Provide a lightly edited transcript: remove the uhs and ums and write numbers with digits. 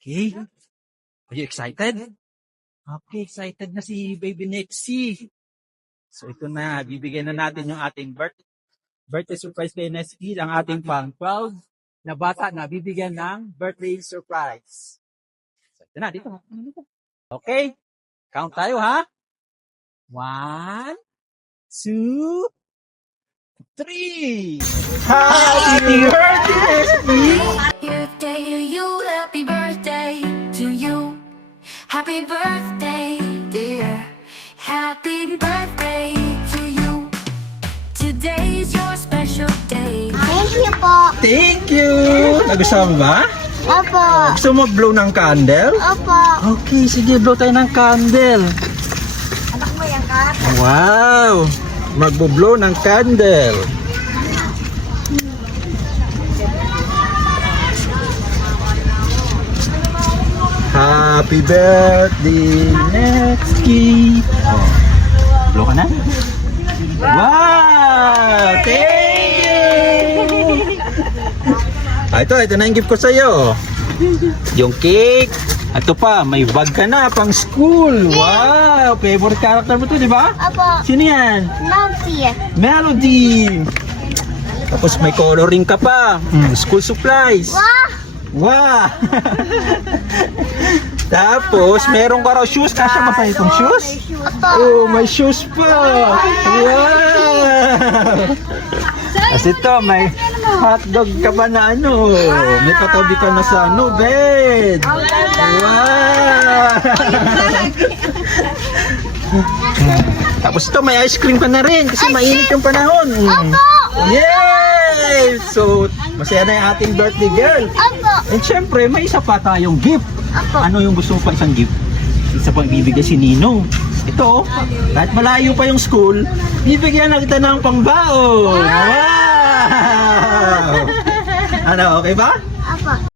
Okay. Are you excited? Okay, excited na si Baby Nexie. So ito na, bibigyan na natin yung ating birthday surprise kay Nexie, ang ating pang 12 na bata na bibigyan ng birthday surprise. So ito na, dito. Okay, count tayo ha. 1, 2, 3. Happy birthday, Nexie! Happy birthday to you. Happy birthday, dear. Happy birthday to you. Today's your special day. Thank you po. Thank you! Nagustuhan mo ba? Opo. Gusto mo blow ng candle? Opo. Okay, sige, blow tayo ng candle. Anak mo yan, Kat? Wow! Magbo-blow ng candle. Happy birthday, Nexie! Oh, blow ka na? Wow! Thank you! Ito na yung gift ko sa'yo. Yung cake. Ito pa, may bag ka na pang school. Wow! Favorite character mo to, di ba? Opo. Sino yan? Nancy. Melody! Tapos may coloring ka pa. School supplies. Wah! Wow! Tapos, meron ka raw shoes. Kasya ba sa'yo itong shoes? Opo. Oh, may shoes pa! Wow! Kasi ito, may hotdog ka ba na ano? May katabi ka na sa ano, bed! Wow! Tapos ito, may ice cream ka na rin kasi mainit yung panahon. Yay! So, masaya na yung ating birthday girl. Opo. And syempre, may isa pa tayong gift. Opo. Ano yung gusto mo pa isang gift? Isa pang bibigay si Ninong. Ito, kahit malayo pa yung school, bibigyan na kita ng pangbaon. Wow! Ano, okay ba? Opo.